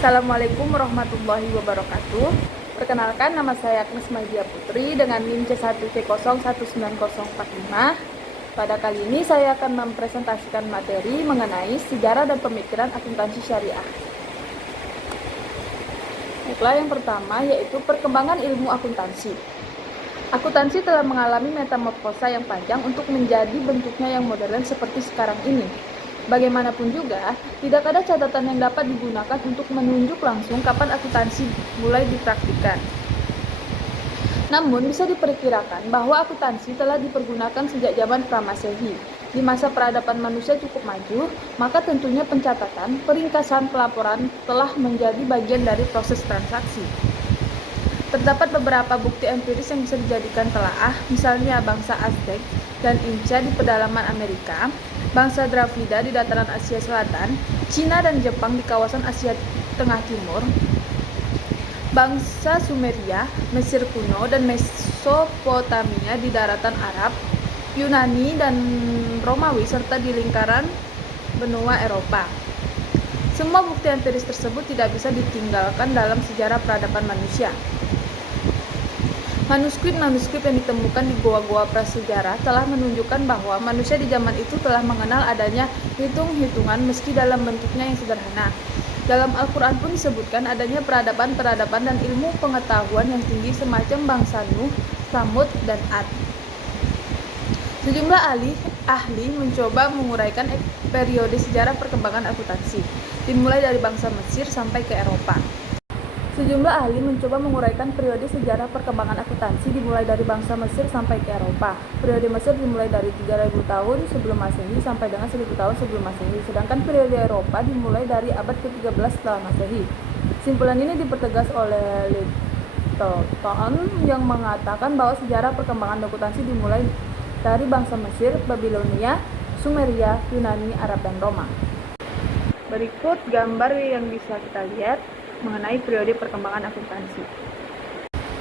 Assalamualaikum warahmatullahi wabarakatuh. Perkenalkan, nama saya Agnes Magia Putri dengan NIM C1C019045. Pada kali ini saya akan mempresentasikan materi mengenai sejarah dan pemikiran akuntansi syariah. Baiklah, yang pertama yaitu perkembangan ilmu akuntansi. Akuntansi telah mengalami metamorfosa yang panjang untuk menjadi bentuknya yang modern seperti sekarang ini. Bagaimanapun juga, tidak ada catatan yang dapat digunakan untuk menunjuk langsung kapan akuntansi mulai dipraktikkan. Namun, bisa diperkirakan bahwa akuntansi telah dipergunakan sejak zaman pra-Masehi. Di masa peradaban manusia cukup maju, maka tentunya pencatatan, peringkasan pelaporan telah menjadi bagian dari proses transaksi. Terdapat beberapa bukti empiris yang bisa dijadikan telaah, misalnya bangsa Aztec dan Inca di pedalaman Amerika, bangsa Dravida di dataran Asia Selatan, Cina dan Jepang di kawasan Asia Tengah Timur, bangsa Sumeria, Mesir kuno dan Mesopotamia di daratan Arab, Yunani dan Romawi serta di lingkaran benua Eropa. Semua bukti empiris tersebut tidak bisa ditinggalkan dalam sejarah peradaban manusia. Manuskrip-manuskrip yang ditemukan di goa-goa prasejarah telah menunjukkan bahwa manusia di zaman itu telah mengenal adanya hitung-hitungan meski dalam bentuknya yang sederhana. Dalam Al-Quran pun disebutkan adanya peradaban-peradaban dan ilmu pengetahuan yang tinggi semacam bangsa Nuh, Tsamud, dan Ad. Sejumlah ahli mencoba menguraikan periode sejarah perkembangan akuntansi, dimulai dari bangsa Mesir sampai ke Eropa. Sejumlah ahli mencoba menguraikan periode sejarah perkembangan akuntansi dimulai dari bangsa Mesir sampai ke Eropa. Periode Mesir dimulai dari 3000 tahun sebelum Masehi sampai dengan 1000 tahun sebelum Masehi, sedangkan periode Eropa dimulai dari abad ke-13 setelah Masehi. Simpulan ini dipertegas oleh Littleton yang mengatakan bahwa sejarah perkembangan akuntansi dimulai dari bangsa Mesir, Babilonia, Sumeria, Yunani, Arab, dan Roma. Berikut gambar yang bisa kita lihat mengenai periode perkembangan akuntansi.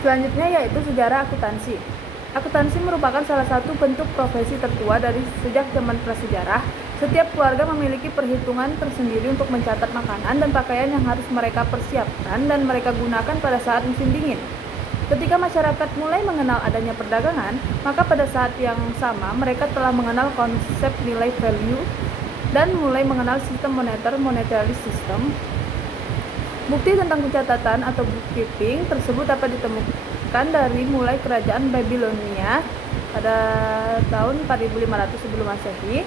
Selanjutnya yaitu sejarah akuntansi. Akuntansi merupakan salah satu bentuk profesi tertua dari sejak zaman prasejarah. Setiap keluarga memiliki perhitungan tersendiri untuk mencatat makanan dan pakaian yang harus mereka persiapkan dan mereka gunakan pada saat musim dingin. Ketika masyarakat mulai mengenal adanya perdagangan, maka pada saat yang sama mereka telah mengenal konsep nilai value dan mulai mengenal sistem moneter, monetary system. Bukti tentang pencatatan atau bookkeeping tersebut dapat ditemukan dari mulai kerajaan Babilonia pada tahun 4500 sebelum Masehi,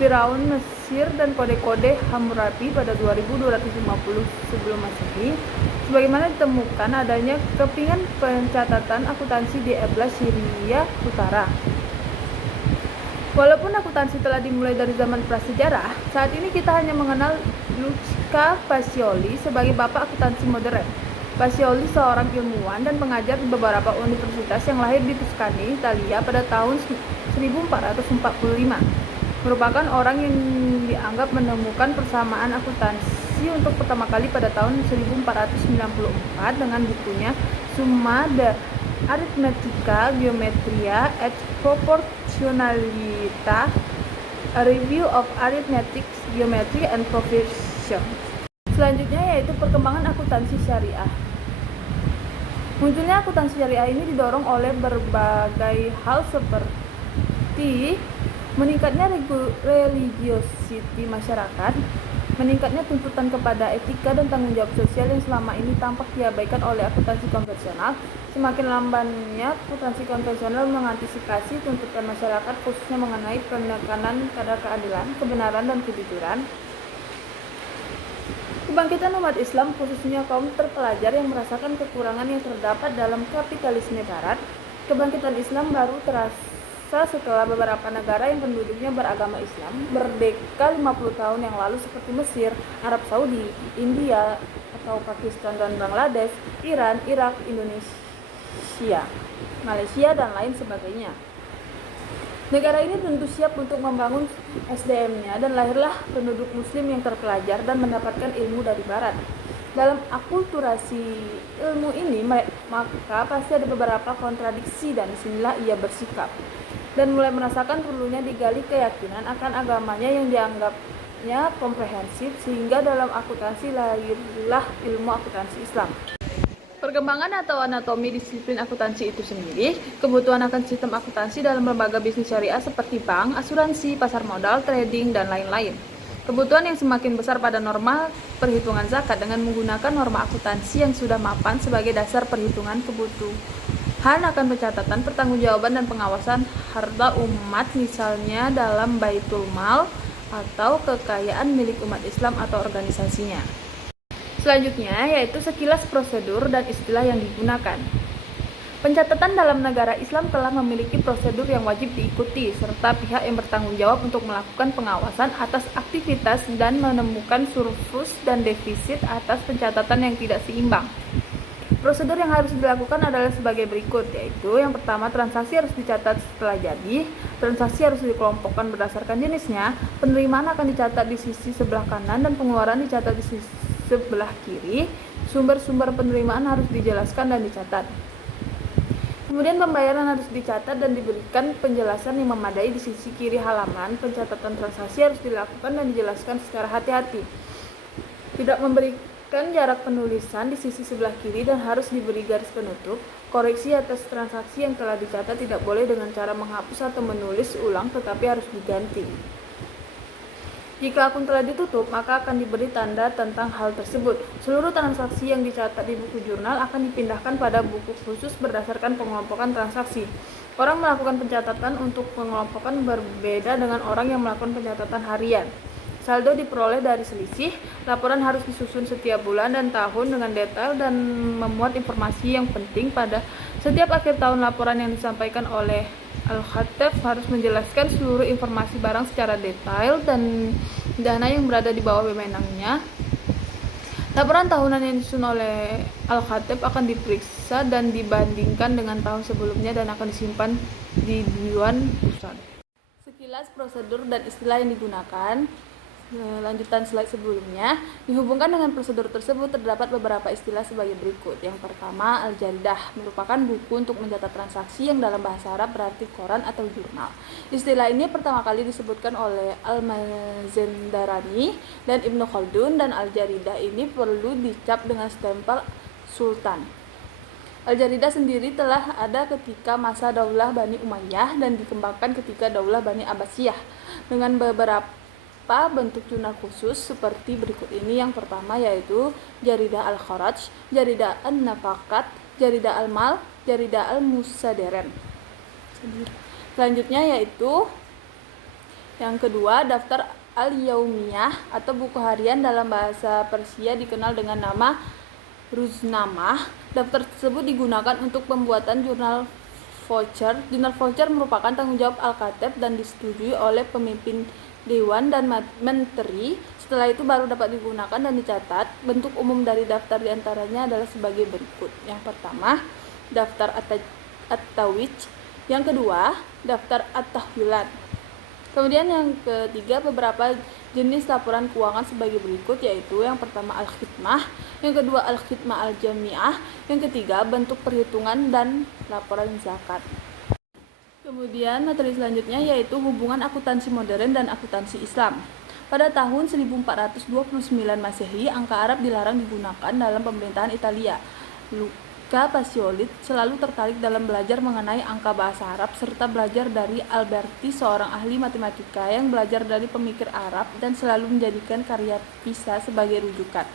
Firaun Mesir dan kode-kode Hammurabi pada 2250 sebelum Masehi, sebagaimana ditemukan adanya kepingan pencatatan akuntansi di Eblas, Syria Utara. Walaupun akuntansi telah dimulai dari zaman prasejarah, saat ini kita hanya mengenal Luca Pacioli sebagai bapak akuntansi modern. Pacioli seorang ilmuwan dan pengajar di beberapa universitas yang lahir di Tuscany, Italia pada tahun 1445. Merupakan orang yang dianggap menemukan persamaan akuntansi untuk pertama kali pada tahun 1494 dengan bukunya Summa de Arithmetica, Geometria et Proportionalita, A Review of Arithmetic, Geometry and Proportion. Selanjutnya yaitu perkembangan akuntansi syariah. Munculnya akuntansi syariah ini didorong oleh berbagai hal seperti meningkatnya religiosity masyarakat, meningkatnya tuntutan kepada etika dan tanggung jawab sosial yang selama ini tampak diabaikan oleh akuntansi konvensional, semakin lambannya akuntansi konvensional mengantisipasi tuntutan masyarakat khususnya mengenai penekanan kadar keadilan, kebenaran, dan kejujuran. Kebangkitan umat Islam khususnya kaum terpelajar yang merasakan kekurangan yang terdapat dalam kapitalisme barat. Kebangkitan Islam baru terasa setelah beberapa negara yang penduduknya beragama Islam merdeka 50 tahun yang lalu seperti Mesir, Arab Saudi, India atau Pakistan dan Bangladesh, Iran, Irak, Indonesia, Malaysia, dan lain sebagainya. Negara ini tentu siap untuk membangun SDM-nya dan lahirlah penduduk muslim yang terpelajar dan mendapatkan ilmu dari barat. Dalam akulturasi ilmu ini maka pasti ada beberapa kontradiksi dan disinilah ia bersikap dan mulai merasakan perlunya digali keyakinan akan agamanya yang dianggap sifatnya komprehensif, sehingga dalam akuntansi lahirlah ilmu akuntansi Islam. Perkembangan atau anatomi disiplin akuntansi itu sendiri, kebutuhan akan sistem akuntansi dalam lembaga bisnis syariah seperti bank, asuransi, pasar modal, trading, dan lain-lain. Kebutuhan yang semakin besar pada norma perhitungan zakat dengan menggunakan norma akuntansi yang sudah mapan sebagai dasar perhitungan kebutuhan akan pencatatan, pertanggungjawaban, dan pengawasan harta umat, misalnya dalam baitul mal atau kekayaan milik umat Islam atau organisasinya. Selanjutnya yaitu sekilas prosedur dan istilah yang digunakan. Pencatatan dalam negara Islam telah memiliki prosedur yang wajib diikuti, serta pihak yang bertanggung jawab untuk melakukan pengawasan atas aktivitas dan menemukan surplus dan defisit atas pencatatan yang tidak seimbang. Prosedur yang harus dilakukan adalah sebagai berikut, yaitu yang pertama, transaksi harus dicatat setelah jadi, transaksi harus dikelompokkan berdasarkan jenisnya, penerimaan akan dicatat di sisi sebelah kanan dan pengeluaran dicatat di sisi sebelah kiri, sumber-sumber penerimaan harus dijelaskan dan dicatat. Kemudian pembayaran harus dicatat dan diberikan penjelasan yang memadai di sisi kiri halaman. Pencatatan transaksi harus dilakukan dan dijelaskan secara hati-hati. Tidak memberikan jarak penulisan di sisi sebelah kiri dan harus diberi garis penutup. Koreksi atas transaksi yang telah dicatat tidak boleh dengan cara menghapus atau menulis ulang, tetapi harus diganti. Jika akun telah ditutup, maka akan diberi tanda tentang hal tersebut. Seluruh transaksi yang dicatat di buku jurnal akan dipindahkan pada buku khusus berdasarkan pengelompokan transaksi. Orang melakukan pencatatan untuk pengelompokan berbeda dengan orang yang melakukan pencatatan harian. Saldo diperoleh dari selisih. Laporan harus disusun setiap bulan dan tahun dengan detail dan memuat informasi yang penting. Pada setiap akhir tahun, laporan yang disampaikan oleh Al-Khatib harus menjelaskan seluruh informasi barang secara detail dan dana yang berada di bawah wewenangnya. Laporan tahunan yang disusun oleh Al-Khatib akan diperiksa dan dibandingkan dengan tahun sebelumnya dan akan disimpan di Diwan Pusat. Sekilas prosedur dan istilah yang digunakan. Lanjutan slide sebelumnya, dihubungkan dengan prosedur tersebut terdapat beberapa istilah sebagai berikut. Yang pertama, al-jaridah merupakan buku untuk mencatat transaksi yang dalam bahasa Arab berarti koran atau jurnal. Istilah ini pertama kali disebutkan oleh Al-Mazandarani dan Ibnu Khaldun, dan al-jaridah ini perlu dicap dengan stempel sultan. Al-jaridah sendiri telah ada ketika masa Daulah Bani Umayyah dan dikembangkan ketika Daulah Bani Abbasiyah dengan beberapa bentuk jurnal khusus seperti berikut ini. Yang pertama yaitu Jaridah Al-Kharaj, Jaridah An-Nafakat, Jaridah Al-Mal, Jaridah Al-Musaderen. Selanjutnya yaitu yang kedua, Daftar Al-Yaumiyah atau buku harian dalam bahasa Persia dikenal dengan nama Ruznamah. Daftar tersebut digunakan untuk pembuatan jurnal voucher. Jurnal voucher merupakan tanggung jawab Al-Khatib dan disetujui oleh pemimpin Dewan dan Menteri. Setelah itu baru dapat digunakan dan dicatat. Bentuk umum dari daftar diantaranya adalah sebagai berikut. Yang pertama, daftar at-tawij. Yang kedua, daftar at-tahwilat. Kemudian yang ketiga, beberapa jenis laporan keuangan sebagai berikut, yaitu yang pertama al-khidmah, yang kedua al-khidmah al-jamiah, yang ketiga bentuk perhitungan dan laporan zakat. Kemudian materi selanjutnya yaitu hubungan akuntansi modern dan akuntansi Islam. Pada tahun 1429 Masehi, angka Arab dilarang digunakan dalam pemerintahan Italia. Luca Pacioli selalu tertarik dalam belajar mengenai angka bahasa Arab serta belajar dari Alberti, seorang ahli matematika yang belajar dari pemikir Arab dan selalu menjadikan karya Pisa sebagai rujukan.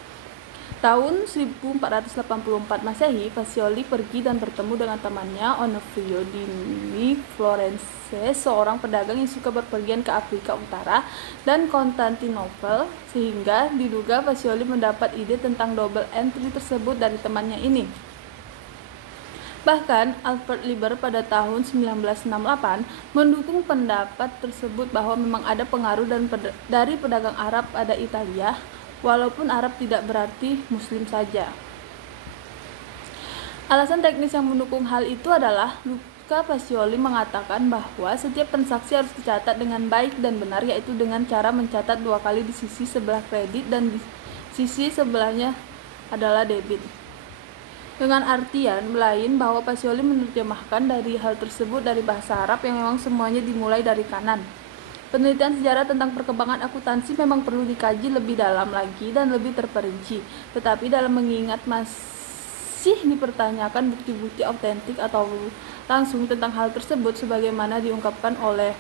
Tahun 1484 Masehi, Pacioli pergi dan bertemu dengan temannya Onofrio di Florence, seorang pedagang yang suka berpergian ke Afrika Utara dan Konstantinopel, sehingga diduga Pacioli mendapat ide tentang double entry tersebut dari temannya ini. Bahkan Alfred Liber pada tahun 1968 mendukung pendapat tersebut bahwa memang ada pengaruh dari pedagang Arab pada Italia, walaupun Arab tidak berarti Muslim saja. Alasan teknis yang mendukung hal itu adalah Luca Pacioli mengatakan bahwa setiap transaksi harus dicatat dengan baik dan benar, yaitu dengan cara mencatat dua kali di sisi sebelah kredit dan di sisi sebelahnya adalah debit. Dengan artian lain bahwa Pacioli menerjemahkan dari hal tersebut dari bahasa Arab yang memang semuanya dimulai dari kanan. Penelitian sejarah tentang perkembangan akuntansi memang perlu dikaji lebih dalam lagi dan lebih terperinci. Tetapi dalam mengingat masih dipertanyakan bukti-bukti autentik atau langsung tentang hal tersebut sebagaimana diungkapkan oleh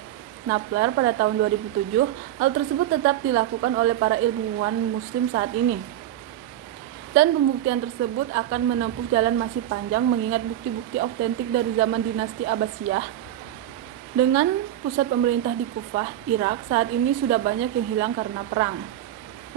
Napler pada tahun 2007, hal tersebut tetap dilakukan oleh para ilmuwan muslim saat ini. Dan pembuktian tersebut akan menempuh jalan masih panjang mengingat bukti-bukti autentik dari zaman dinasti Abbasiyah dengan pusat pemerintah di Kufah, Irak, saat ini sudah banyak yang hilang karena perang.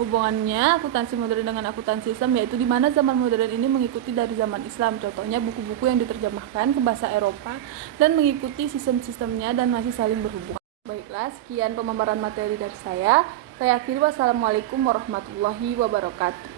Hubungannya akuntansi modern dengan akuntansi Islam yaitu di mana zaman modern ini mengikuti dari zaman Islam, contohnya buku-buku yang diterjemahkan ke bahasa Eropa dan mengikuti sistem-sistemnya dan masih saling berhubungan. Baiklah, sekian pemaparan materi dari saya. Saya akhiri, wassalamualaikum warahmatullahi wabarakatuh.